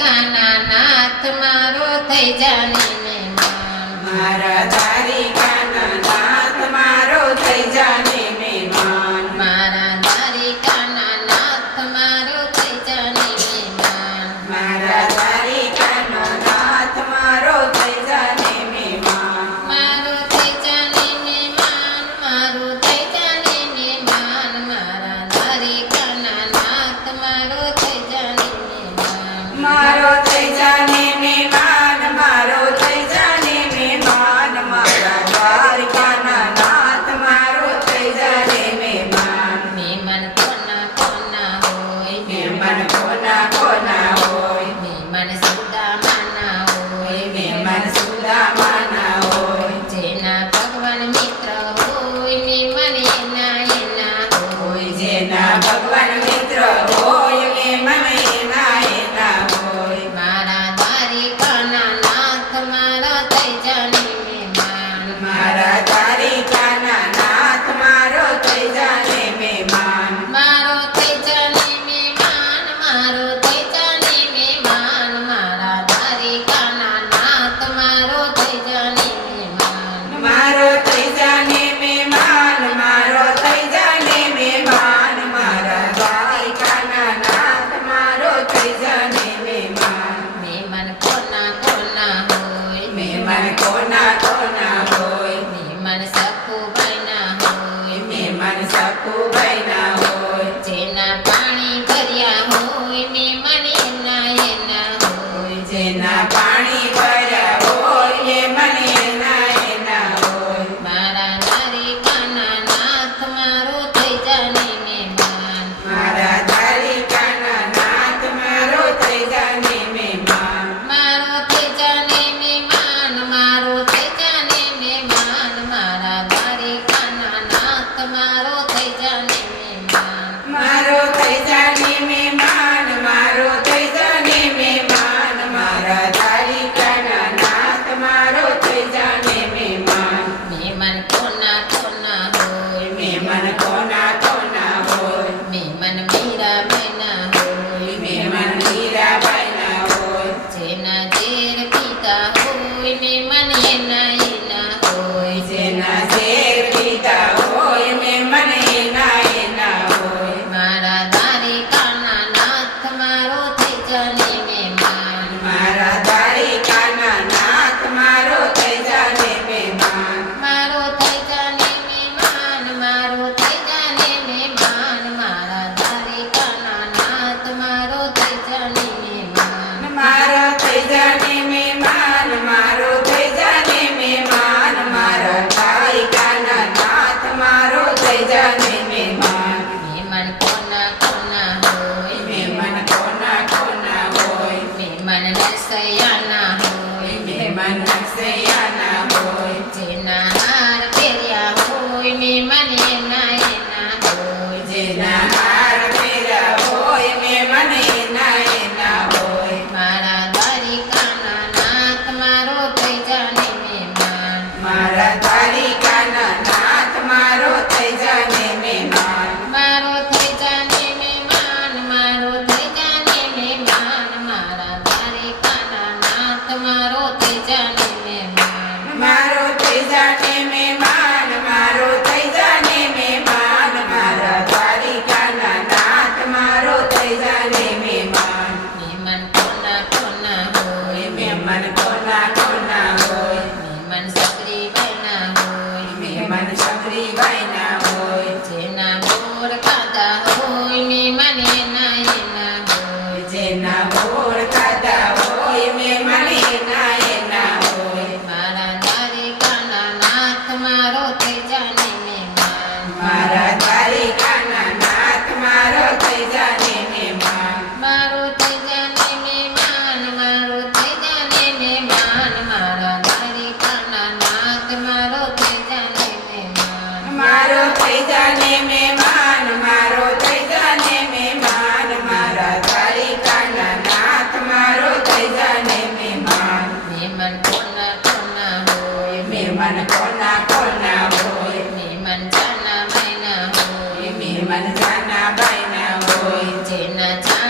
કાના નાથ મારો થઈ જાની મહેમાન. મારા તારી Marito. kind car. and I'm going to say una